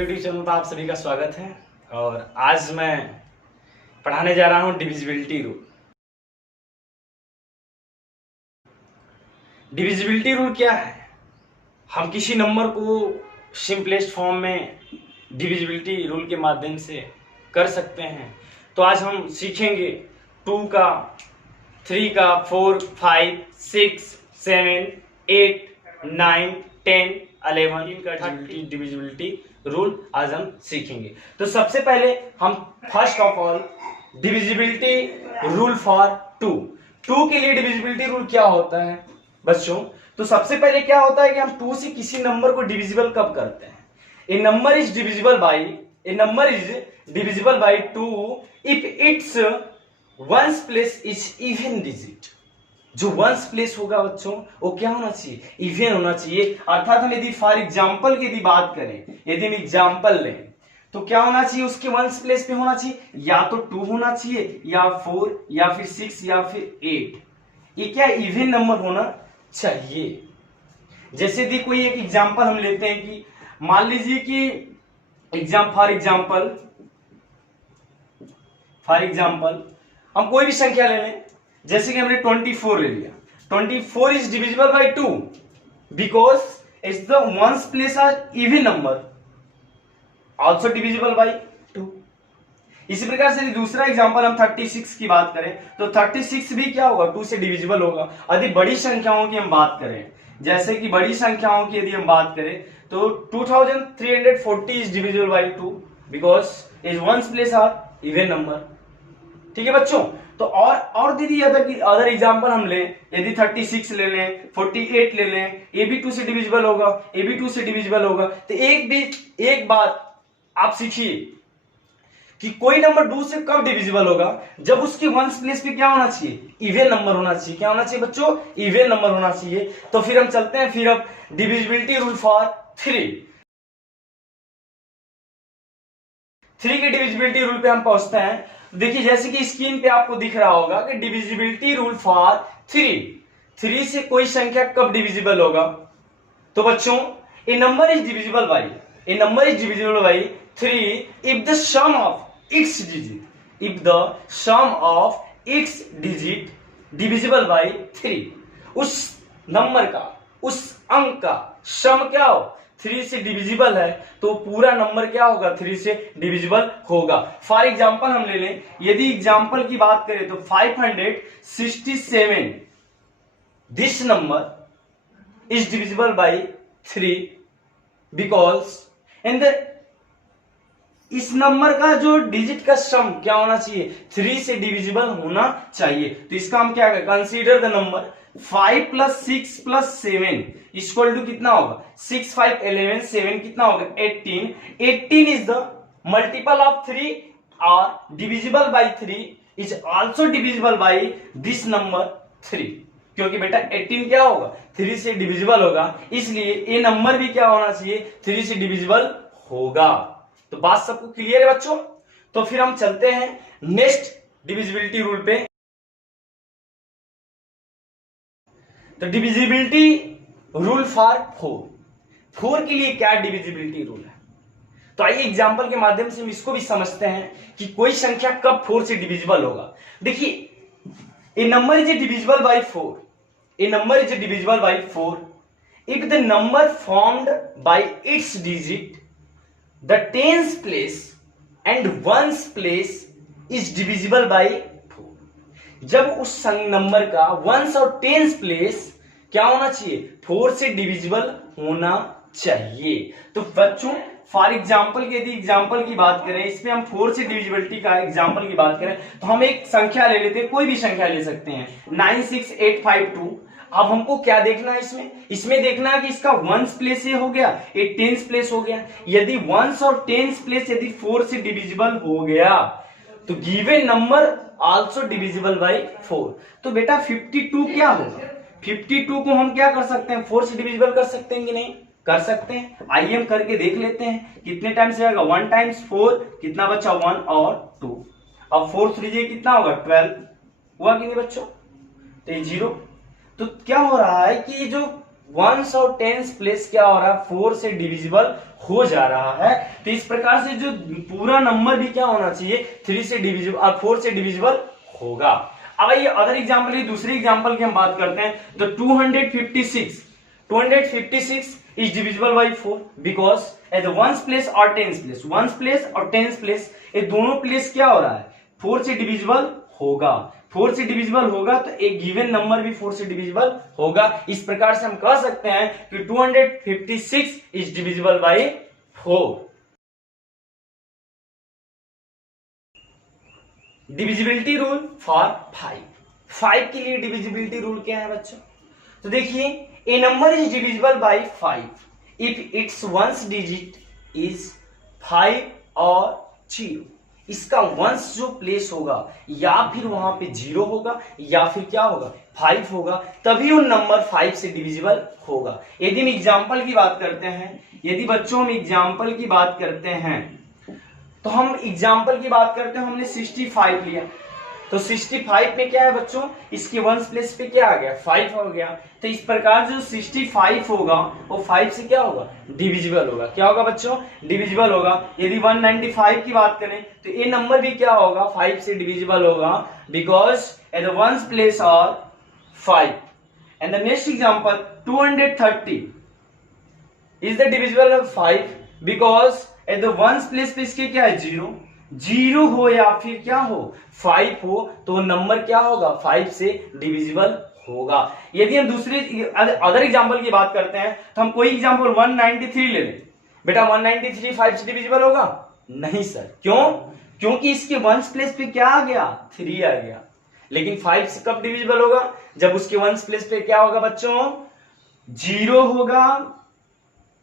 YouTube channel पर आप सभी का स्वागत है। और आज मैं पढ़ाने जा रहा हूं डिविजिबिलिटी रूल। डिविजिबिलिटी रूल क्या है? हम किसी नंबर को सिंपलेस्ट फॉर्म में डिविजिबिलिटी रूल के माध्यम से कर सकते हैं। तो आज हम सीखेंगे 2 का, 3 का, 4, 5, 6, 7, 8, 9, 10, 11 का डिविजिबिलिटी रूल आज हम सीखेंगे। तो सबसे पहले हम first of all divisibility rule for 2 के लिए डिविजिबिलिटी रूल क्या होता है बच्चों? तो सबसे पहले क्या होता है कि हम 2 से किसी नंबर को डिविजिबल कब करते हैं? A number is divisible by 2 if it's ones place is even digit. जो वंस प्लेस होगा बच्चों वो क्या होना चाहिए? इवन होना चाहिए। अर्थात हम यदि फॉर एग्जांपल की यदि बात करें, यदि हम एग्जांपल लें तो क्या होना चाहिए? उसके वंस प्लेस पे होना चाहिए या तो 2 होना चाहिए या 4 या फिर 6 या फिर 8। ये क्या इवन नंबर होना चाहिए। जैसे यदि कोई एक एग्जांपल हम लेते हैं कि मान लीजिए कि फॉर एग्जांपल हम कोई भी संख्या ले लें, जैसे कि हमने 24 ले लिया। 24 is divisible by 2 because it's the ones place are even number, also divisible by 2। इसी प्रकार से दूसरा एग्जांपल हम 36 की बात करें तो 36 भी क्या होगा? 2 से डिविजिबल होगा। यदि बड़ी संख्याओं की हम बात करें, जैसे कि बड़ी संख्याओं की यदि हम बात करें तो 2340 is divisible by 2 because is ones place are even number. ठीक है बच्चों। तो और दीदी अदर एग्जांपल हम लें, यदि 36 ले लें, 48 ले लें, ये भी 2 से डिविजिबल होगा, ये भी 2 से डिविजिबल होगा। तो एक बात आप सीखिए कि कोई नंबर 2 से कब डिविजिबल होगा? जब उसके वंस प्लेस पे क्या होना चाहिए? इवन नंबर होना चाहिए। क्या होना चाहिए बच्चों? इवन नंबर होना चाहिए। तो फिर हम चलते हैं फिर अब डिविजिबिलिटी रूल फॉर 3 के डिविजिबिलिटी रूल पे हम पहुंचते हैं। देखिए जैसे कि स्क्रीन पे आपको दिख रहा होगा कि डिविजिबिलिटी रूल फॉर 3 से कोई संख्या कब डिविजिबल होगा? तो बच्चों a number is divisible by 3 if the sum of its digit divisible by 3। उस नंबर का, उस अंक का सम क्या हो? 3 से डिविजिबल है तो पूरा नंबर क्या होगा? 3 से डिविजिबल होगा। फॉर एग्जांपल हम ले लें, यदि एग्जांपल की बात करें तो 567 this number is divisible by 3 because and इस नंबर का जो डिजिट का सम क्या होना चाहिए? 3 से डिविजिबल होना चाहिए। तो इसका हम क्या करें? Consider the number 5 + 6 + 7 equal to कितना होगा? 6, 5, 11, 7 कितना होगा? 18। 18 इज द मल्टीपल ऑफ 3 और divisible by 3 is also divisible by this number 3। क्योंकि बेटा 18 क्या होगा? 3 से डिविजिबल होगा, इसलिए ये नंबर भी क्या होना चाहिए? 3 से डिविजिबल होगा। तो बात सबको क्लियर है बच्चों? तो फिर हम चलते हैं नेक्स्ट डिविजिबिलिटी रूल पे। तो डिविजिबिलिटी रूल फॉर 4 के लिए क्या डिविजिबिलिटी रूल है? तो आइए एग्जांपल के माध्यम से हम इसको भी समझते हैं कि कोई संख्या कब 4 से डिविजिबल होगा। देखिए a number is divisible by 4 if the number formed by its digit the tens place and ones place is divisible by 4। जब उस नंबर का वंस और टेंस प्लेस क्या होना चाहिए? 4 से डिविजिबल होना चाहिए। तो बच्चों फॉर एग्जांपल यदि एग्जांपल की बात करें, इसमें हम 4 से डिविजिबिलिटी का एग्जांपल की बात करें तो हम एक संख्या ले लेते हैं, कोई भी संख्या ले सकते हैं 96852। अब हमको क्या देखना है इसमें देखना है कि इसका वंस प्लेस ये हो गया, ये टेंस प्लेस हो गया। यदि वंस और टेंस प्लेस यदि 4 से डिविजिबल हो गया तो given number also divisible by 4। तो बेटा 52 क्या होगा? 52 को हम क्या कर सकते हैं? 4 से डिविजिबल कर सकते हैं कि नहीं? कर सकते हैं। आइए हम करके देख लेते हैं कितने टाइम्स जाएगा। 1 टाइम्स 4 कितना बचा? 1 और 2। अब 4 3 कितना होगा? 12 हुआ कि नहीं बच्चों? तो 0। तो क्या हो रहा है कि जो वंस और टेंस प्लेस क्या हो रहा है, 4 से डिविजिबल हो जा रहा है। तो इस प्रकार से जो पूरा नंबर भी क्या होना चाहिए, 3 से डिविजिबल और 4 से डिविजिबल होगा। अब ये अदर एग्जांपल की दूसरी एग्जांपल की हम बात करते हैं, तो 256 is divisible by 4 because at the ones place और टेंस प्लेस ये दोनों प्लेस क्या हो रहा है, 4 से डिविजिबल होगा। 4 से डिविजिबल होगा तो एक गिवन नंबर भी 4 से डिविजिबल होगा। इस प्रकार से हम कह सकते हैं कि 256 is divisible by 4। Divisibility rule for 5 के लिए डिविजिबिलिटी रूल क्या है बच्चों, तो देखिए a number is divisible by 5 if it's ones digit is 5 और 0। इसका वंस जो प्लेस होगा या फिर वहां पे 0 होगा या फिर क्या होगा 5 होगा, तभी वो नंबर 5 से डिविजिबल होगा। यदि हम एग्जाम्पल की बात करते हैं, यदि बच्चों हम एग्जाम्पल की बात करते हैं, तो हम एग्जाम्पल की बात करते हैं, हमने 65 लिया, तो 65 में क्या है बच्चों, इसके वंस प्लेस पे क्या आ गया 5 हो गया। तो इस प्रकार जो 65 होगा वो 5 से क्या होगा डिविजिबल होगा। क्या होगा बच्चों, डिविजिबल होगा। यदि 195 की बात करें तो ये नंबर भी क्या होगा 5 से डिविजिबल होगा, because at the ones place और 5। And the next example 230 is the divisible of 5 because at the ones place पे इसके क्या है 0 हो या फिर क्या हो 5 हो, तो नंबर क्या होगा 5 से डिविजिबल होगा। यदि हम दूसरे अदर एग्जांपल की बात करते हैं, तो हम कोई एग्जांपल 193 ले लें। बेटा 193 5 से डिविजिबल होगा नहीं सर, क्यों, क्योंकि इसके वंस प्लेस पे क्या आ गया 3 आ गया। लेकिन 5 से कब डिविजिबल होगा, जब उसके वंस प्लेस पे क्या होगा बच्चों 0 होगा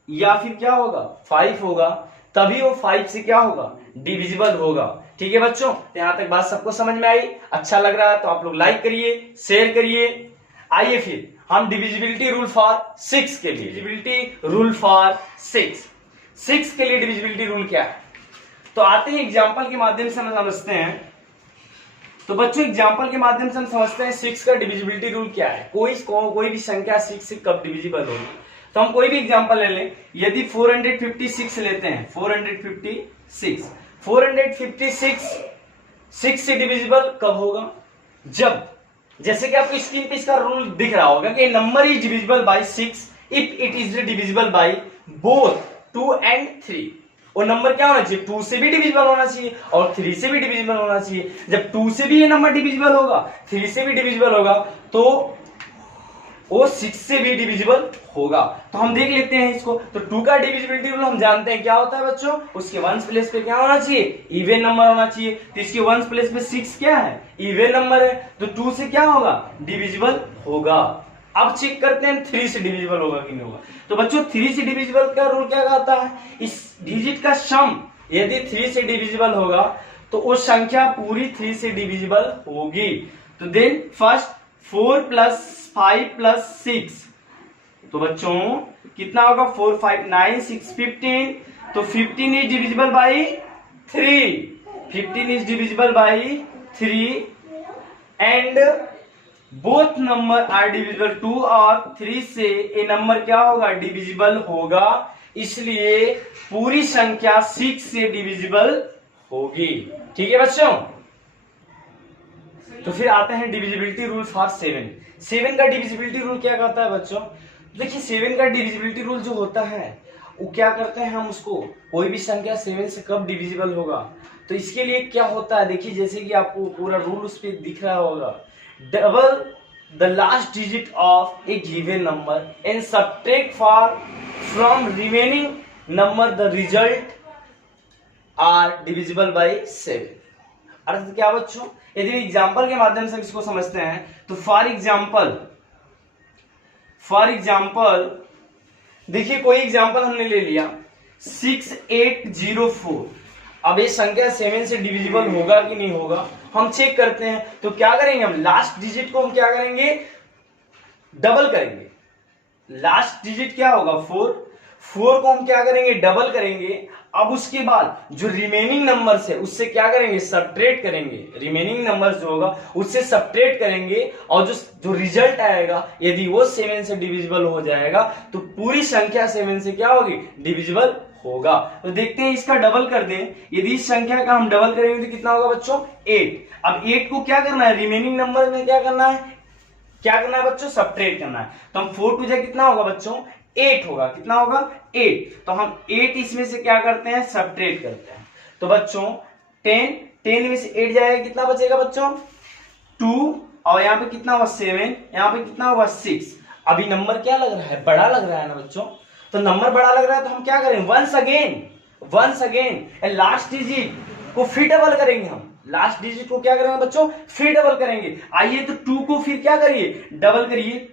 या फिर क्या होगा 5 होगा, तभी वो 5 से क्या होगा डिविजिबल होगा। ठीक है बच्चों, तो यहां तक बात सबको समझ में आई। अच्छा लग रहा है तो आप लोग लाइक करिए, शेयर करिए। आइए फिर हम डिविजिबिलिटी रूल फॉर 6 के लिए, डिविजिबिलिटी रूल फॉर 6 के लिए डिविजिबिलिटी रूल क्या है, तो आते हैं एग्जांपल के माध्यम से हम समझते हैं। तो बच्चों एग्जांपल के माध्यम से हम समझते हैं 6 का डिविजिबिलिटी रूल क्या है। कोई भी संख्या 6 से कब डिविजिबल होगी, तो हम कोई भी एग्जांपल ले लें। यदि 456 लेते हैं, 456 6 से डिविजिबल कब होगा, जब जैसे कि आपको स्क्रीन पे इसका रूल दिख रहा होगा कि number is divisible bye 6 if it is divisible by both 2 and 3। वो नंबर क्या होना चाहिए 2 से भी डिविजिबल होना चाहिए और 3 से भी डिविजिबल होना चाहिए। जब 2 से भी ये नंबर डिविजिबल होगा, 3 से भी डिविजिबल होगा, तो वो 6 से भी डिविजिबल होगा। तो हम देख लेते हैं इसको। तो 2 का डिविजिबिलिटी रूल हम जानते हैं क्या होता है बच्चों, उसके वंस प्लेस पे क्या होना चाहिए इवन नंबर होना चाहिए। तो इसके वंस प्लेस पे 6 क्या है इवन नंबर है, तो 2 से क्या होगा डिविजिबल होगा। अब चेक करते हैं 3 से डिविजिबल होगा कि नहीं होगा। तो बच्चों 3 से डिविजिबल का रूल क्या कहता है, इस डिजिट का सम यदि 3 से डिविजिबल होगा तो वो संख्या पूरी 3 से डिविजिबल होगी। तो देन फर्स्ट 4 + 5 + 6, तो बच्चों कितना होगा 4 5 9 6 15, तो 15 is divisible by 3, 15 is divisible by 3 and both number are divisible 2 और 3 से ए नंबर क्या होगा डिविजिबल होगा, इसलिए पूरी संख्या 6 से डिविजिबल होगी। ठीक है बच्चों, तो फिर आते हैं डिविजिबिलिटी रूल फॉर 7 का डिविजिबिलिटी रूल क्या कहता है बच्चों। देखिए 7 का डिविजिबिलिटी रूल जो होता है वो क्या करते हैं, हम उसको कोई भी संख्या 7 से कब डिविजिबल होगा, तो इसके लिए क्या होता है देखिए, जैसे कि आपको पूरा रूल उस पर दिख रहा होगा, double the last digit of a given number and subtract from remaining number the result are divisible by 7। अर्थ क्या बच्चों, यदि एग्जाम्पल के माध्यम से इसको समझते हैं, तो फॉर एग्जाम्पल देखिए कोई एग्जाम्पल हमने ले लिया 6804। अब ये संख्या 7 से डिविजिबल होगा कि नहीं होगा हम चेक करते हैं। तो क्या करेंगे, हम लास्ट डिजिट को हम क्या करेंगे डबल करेंगे। लास्ट डिजिट क्या होगा 4 को हम क्या करेंगे, डबल करेंगे। अब उसके बाद जो रिमेनिंग नंबर्स है उससे क्या करेंगे, सब्ट्रैक्ट करेंगे। रिमेनिंग नंबर्स जो होगा उससे सब्ट्रैक्ट करेंगे और जो रिजल्ट आएगा यदि वो 7 से डिविजिबल हो जाएगा तो पूरी संख्या 7 से क्या होगी, डिविजिबल होगा। तो देखते हैं इसका डबल कर दें। यदि इस संख्या का हम डबल करेंगे तो कितना होगा बच्चों, 8। अब 8 को क्या करना है, रिमेनिंग नंबर में क्या करना है, बच्चों, सब्ट्रैक्ट करना है। तो हम 4 टू कितना होगा बच्चों, 8 होगा। कितना होगा, 8। तो हम 8 इसमें से क्या करते हैं, सब्ट्रैक्ट करते हैं। तो बच्चों 10 में से 8 जाएगा, कितना बचेगा बच्चों, 2। और यहाँ पे कितना होगा 7, यहाँ पे कितना होगा 6। अभी नंबर क्या लग रहा है, बड़ा लग रहा है ना बच्चों। तो नंबर बड़ा लग रहा है तो हम क्या करें, वंस अगेन लास्ट डिजिट को फिर डबल करेंगे। हम लास्ट डिजिट को क्या करेंगे बच्चों, फिर डबल करेंगे। आइए तो 2 को फिर क्या करिए, डबल करिए।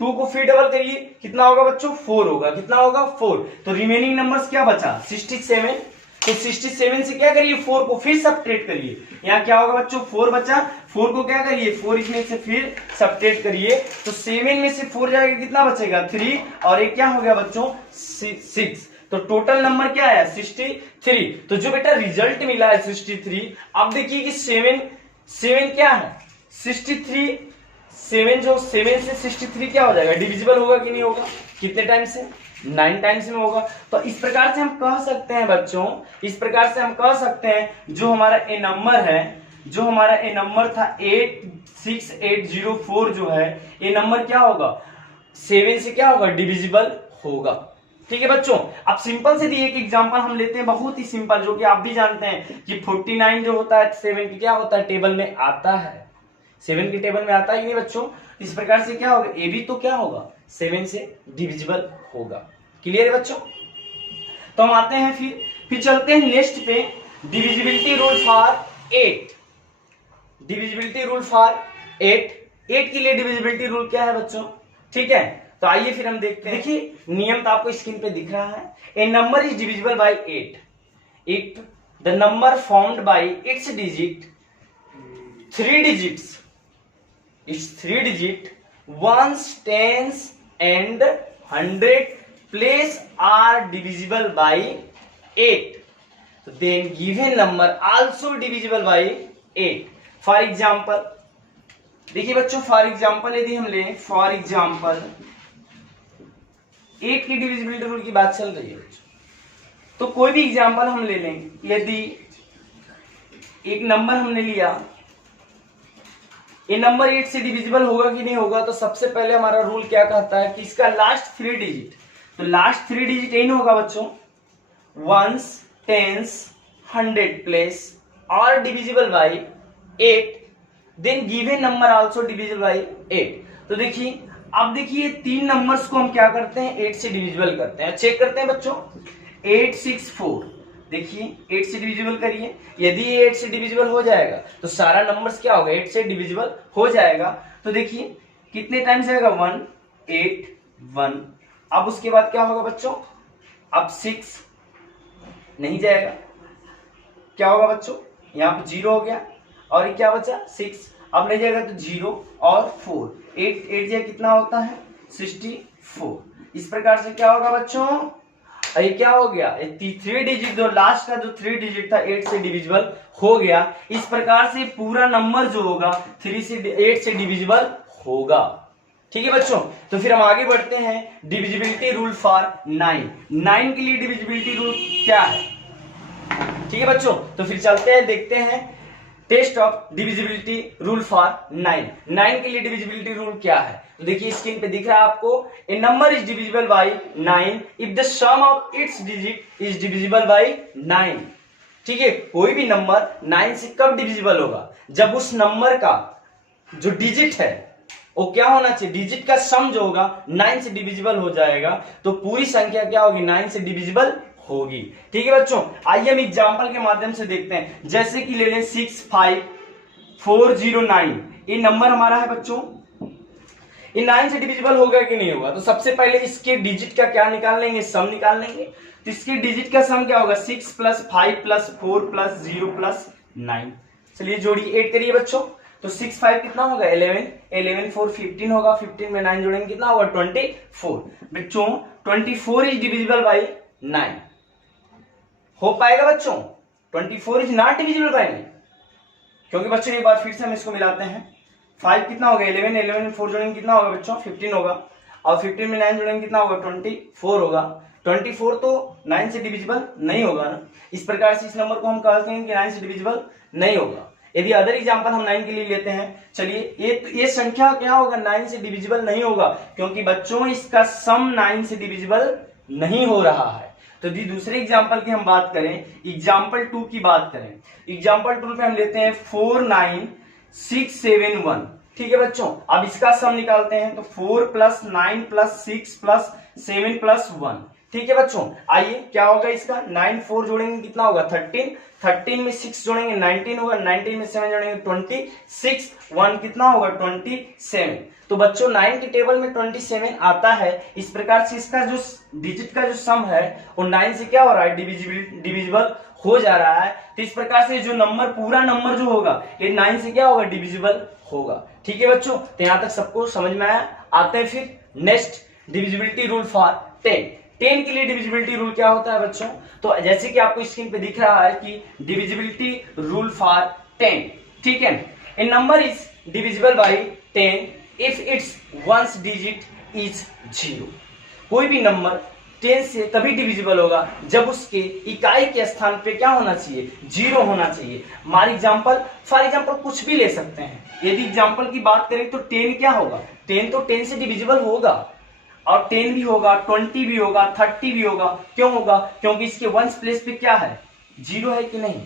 2 को फिर डबल करिए, कितना होगा बच्चों, 4 होगा। कितना होगा, 4। तो रिमेनिंग नंबर्स क्या बचा, 67। तो 67 से क्या करिए, 4 को फिर सब्ट्रैक्ट करिए। यहाँ क्या होगा बच्चों, 4 बचा। 4 को क्या करिए, 4 इसमें से फिर सब्ट्रैक्ट करिए। तो 7 में से 4 जाएगा, कितना बचेगा, 3। और एक क्या हो गया बच्चों, 6। तो टोटल नंबर क्या है, 63। तो जो बेटा रिजल्ट मिला है 63। अब देखिए कि 7 क्या है, 63। 7 से 63 क्या हो जाएगा, डिविजिबल होगा कि नहीं होगा, कितने टाइम से, 9 टाइम्स में होगा। तो इस प्रकार से हम कह सकते हैं बच्चों, इस प्रकार से हम कह सकते हैं जो हमारा ए नंबर है, जो हमारा ए नंबर था 86804 जो है, ये नंबर क्या होगा, 7 से क्या होगा, डिविजिबल होगा। ठीक है बच्चों। अब सिंपल से दी एक एग्जांपल हम लेते हैं, बहुत ही सिंपल, जो कि आप भी जानते हैं कि 49 जो होता है 7 की क्या होता है, टेबल में आता है। 7 की टेबल में आता है कि नहीं बच्चों। इस प्रकार से क्या होगा, ए भी तो क्या होगा, 7 से डिविजिबल होगा। क्लियर है बच्चों। तो हम आते हैं फिर चलते हैं नेक्स्ट पे, divisibility rule for 8। Divisibility rule for 8 के लिए डिविजिबिलिटी रूल क्या है बच्चों, ठीक है। तो आइए फिर हम देखते हैं। देखिए नियम तो आपको स्क्रीन पे दिख रहा है। A number is divisible by 8 if the number formed by its digit 3 digits, it's 3 digit, ones, tens and 100 place are divisible by 8. Then given number also divisible by 8. For example, देखिए बच्चों, for example यदि हम लें, for example 8 की divisibility rule की बात चल रही है तो कोई भी एग्जाम्पल हम ले लें। यदि एक नंबर हमने लिया, ये नंबर 8 से डिविजिबल होगा कि नहीं होगा, तो सबसे पहले हमारा रूल क्या कहता है कि इसका लास्ट 3 डिजिट, तो लास्ट 3 डिजिट यही होगा बच्चों, वंस, टेंस, 100 प्लेस और divisible by 8, then given number also divisible by 8। तो देखिए, अब देखिए 3 नंबर्स को हम क्या करते हैं, 8 से डिविजिबल करते हैं। चेक करते हैं बच्चों, 864, देखिए 8 से डिविजिबल करिए। यदि ये 8 से डिविजिबल हो जाएगा तो सारा नंबर्स क्या होगा, 8 से डिविजिबल हो जाएगा। तो देखिए कितने टाइम्स जाएगा, 1 8 1। अब उसके बाद क्या होगा बच्चों, अब 6 नहीं जाएगा, क्या होगा बच्चों, यहाँ पे 0 हो गया और ये क्या बचा 6। अब नहीं जाएगा तो 0 और 4, 8 जाए कितना होता है 64। इस प्रकार से क्या होगा बच्चों, ये क्या हो गया, 3 डिजिट, जो लास्ट का जो 3 डिजिट था 8 से डिविजिबल हो गया। इस प्रकार से पूरा नंबर जो होगा 8 से डिविजिबल होगा। ठीक है बच्चों। तो फिर हम आगे बढ़ते हैं, डिविजिबिलिटी रूल फॉर 9 के लिए डिविजिबिलिटी रूल क्या है। ठीक है बच्चों, तो फिर चलते हैं, देखते हैं test of divisibility rule for 9 के लिए डिविजिबिलिटी रूल क्या है। तो देखिए स्क्रीन पे दिख रहा है आपको, a number is divisible by 9 if the sum of its digit is divisible by 9। ठीक है, कोई भी नंबर 9 से कब डिविजिबल होगा, जब उस नंबर का जो डिजिट है वो क्या होना चाहिए, डिजिट का सम जो होगा 9 से डिविजिबल हो जाएगा, तो पूरी संख्या क्या होगी, 9 से डिविजिबल होगी। ठीक है बच्चों, आइए हम एग्जांपल के माध्यम से देखते हैं। जैसे कि ले लें 65409, ये नंबर हमारा है बच्चों, ये 9 से डिविजिबल होगा कि नहीं होगा। तो सबसे पहले इसके डिजिट का क्या निकाल लेंगे, सम निकाल लेंगे। तो इसके डिजिट का सम क्या होगा, 6 + 5 + 4 + 0 + 9। चलिए जोड़िए, 8 करिए बच्चों। तो 6 5 कितना होगा 11, 11 4 15 होगा, 15 में 9 जोड़ेंगे कितना होगा 24। बच्चों 24 इज डिविजिबल बाई 9, हो पाएगा बच्चों? 24 इज नॉट डिविजिबल बाई 9, क्योंकि बच्चों एक बार फिर से हम इसको मिलाते हैं। 5 कितना होगा 11, 11 में 4 जोड़ेंगे कितना होगा बच्चों 15 होगा, और 15 में 9 जोड़ेंगे कितना होगा 24 होगा। 24 तो 9 से डिविजिबल नहीं होगा ना, इस प्रकार से इस नंबर को हम कहते हैं कि 9 से डिविजिबल नहीं होगा। यदि अदर एग्जांपल हम 9 के लिए लेते हैं, चलिए ये संख्या क्या होगा 9 से डिविजिबल नहीं होगा, क्योंकि बच्चों इसका सम 9 से डिविजिबल नहीं हो रहा है। तो यदि दूसरे एग्जांपल की हम बात करें, एग्जांपल 2 की बात करें, एग्जांपल 2 पे हम लेते हैं 4 9 6 7 1, ठीक है बच्चों। अब इसका सम निकालते हैं, तो 4 प्लस 9 प्लस 6 प्लस 7 प्लस 1, ठीक है बच्चों। आइए क्या होगा इसका, 9 4 जोड़ेंगे कितना होगा 13, 13 में 6 जोड़ेंगे 19 होगा, 19 में 7 जोड़ेंगे 26, 1 कितना होगा 27। तो बच्चों 9 के टेबल में 27 आता है। इस प्रकार से इसका जो डिजिट का जो सम है वो 9 से क्या हो रहा है डिविजिबल हो जा रहा है। तो इस प्रकार से जो नंबर पूरा नंबर जो होगा ये 9 से क्या होगा डिविजिबल होगा, ठीक है बच्चों। तो यहां तक सबको समझ में आया। आते हैं फिर नेक्स्ट डिविजिबिलिटी रूल फॉर 10। 10 के लिए डिविजिबिलिटी रूल क्या होता है बच्चों, तो जैसे कि आपको स्क्रीन पे दिख रहा है कि डिविजिबिलिटी रूल फॉर 10, ठीक है। A number is divisible by 10 if it's ones digit is 0। कोई भी नंबर 10 से तभी डिविजिबल होगा जब उसके इकाई के स्थान पे क्या होना चाहिए 0 होना चाहिए। फॉर एग्जांपल कुछ भी ले सकते हैं। यदि एग्जांपल की बात करें तो 10 क्या होगा, 10 तो 10 से डिविजिबल होगा, और 10 भी होगा, 20 भी होगा, 30 भी होगा। क्यों होगा, क्योंकि इसके वंस प्लेस पे क्या है 0 है कि नहीं,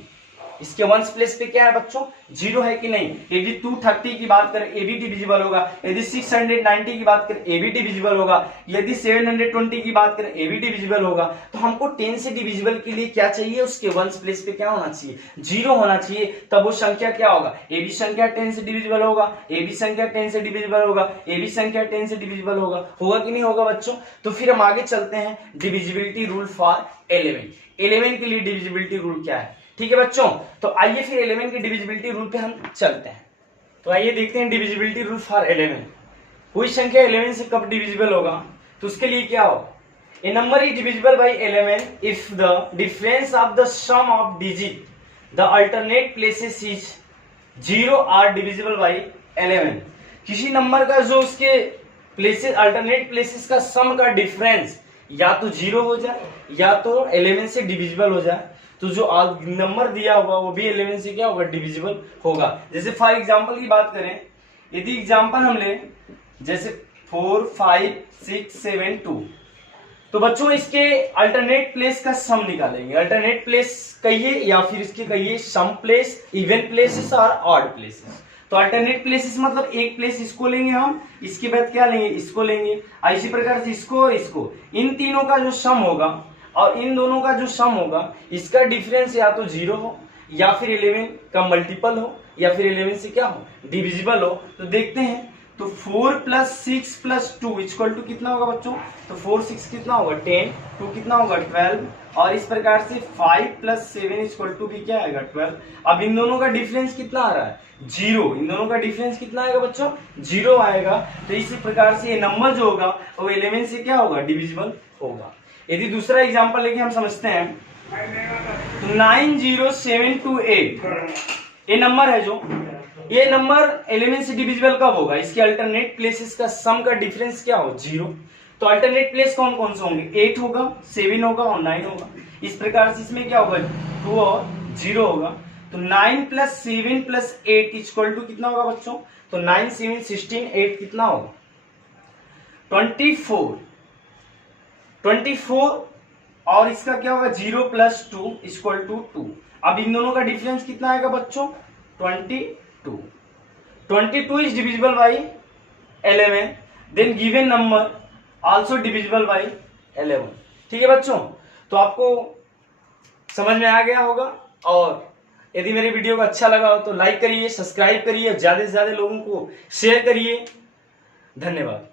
इसके वंस प्लेस पे क्या है बच्चों 0 है कि नहीं। यदि 230 की बात करें ए भी डिविजिबल होगा, यदि 690 की बात करें ए भी डिविजिबल होगा, यदि 720 की बात करें ए भी डिविजिबल होगा। तो हमको 10 से डिविजिबल के लिए क्या चाहिए, उसके वंस प्लेस पे क्या होना चाहिए 0 होना चाहिए, तब वो संख्या क्या होगा। ए भी संख्या 10 से डिविजिबल होगा, ए भी संख्या 10 से डिविजिबल होगा, ए भी संख्या 10 से डिविजिबल होगा कि नहीं होगा बच्चों। तो फिर हम आगे चलते हैं डिविजिबिलिटी रूल फॉर 11 के लिए डिविजिबिलिटी रूल क्या है, ठीक है बच्चों। तो आइए फिर 11 के डिविजिबिलिटी रूल पे हम चलते हैं। तो आइए देखते हैं डिविजिबिलिटी रूल फॉर 11। कोई संख्या 11 से कब डिविजिबल होगा, तो उसके लिए क्या होगा, a number is divisible by 11 if the difference of the sum of digit the alternate places is 0 or divisible by 11। किसी नंबर का जो उसके प्लेसेस अल्टरनेट प्लेसेस का सम का डिफरेंस या तो 0 हो जाए या तो 11 से डिविजिबल हो जाए, तो जो नंबर दिया होगा वो भी 11 से क्या होगा डिविजिबल होगा। जैसे फॉर एग्जांपल की बात करें, यदि एग्जांपल हम लें जैसे 4 5 6 7 2, तो बच्चों इसके अल्टरनेट प्लेस का सम निकालेंगे। अल्टरनेट प्लेस कहिए या फिर इसके कहिए सम प्लेस, इवन प्लेसेस और ऑड प्लेसेस। तो अल्टरनेट प्लेसेस मतलब एक प्लेस इसको लेंगे हम, इसके बाद क्या लेंगे इसको लेंगे, इसी प्रकार से इसको और इसको, इन तीनों का जो सम होगा और इन दोनों का जो सम होगा इसका डिफरेंस या तो 0 हो या फिर 11 का मल्टीपल हो या फिर 11 से क्या हो डिविजिबल हो। तो देखते हैं, तो 4 प्लस 6 प्लस 2 इक्वल टू कितना होगा बच्चों, तो 4 6 कितना होगा 10, 2 कितना होगा 12, और इस प्रकार से 5 प्लस 7 इक्वल टू भी क्या आएगा 12। अब इन दोनों का डिफरेंस कितना आ रहा है 0, इन दोनों का डिफरेंस कितना आएगा बच्चों 0 आएगा। तो इसी प्रकार से ये नंबर जो होगा वो 11 से क्या होगा डिविजिबल होगा। यदि दूसरा एग्जांपल लेके हम समझते हैं, तो 90728 ये नंबर है जो, ये नंबर 11 से डिविजिबल कब होगा, इसके अल्टरनेट प्लेसेस का सम का डिफरेंस क्या हो 0। तो अल्टरनेट प्लेस कौन कौन से होंगे, 8 होगा, 7 होगा और 9 होगा। इस प्रकार से इसमें क्या होगा 2 और 0 होगा। तो 9 प्लस 7 प्लस 8 इक्वल टू कितना होगा बच्चों, तो 9 7 16 8 कितना होगा 24, और इसका क्या होगा 0 प्लस 2 इक्वल टू 2। अब इन दोनों का डिफरेंस कितना आएगा बच्चों 22। 22 is divisible by 11, then given number also divisible by 11, ठीक है बच्चों। तो आपको समझ में आ गया होगा, और यदि मेरे वीडियो को अच्छा लगा हो तो लाइक करिए, सब्सक्राइब करिए, ज्यादा से ज्यादा लोगों को शेयर करिए। धन्यवाद।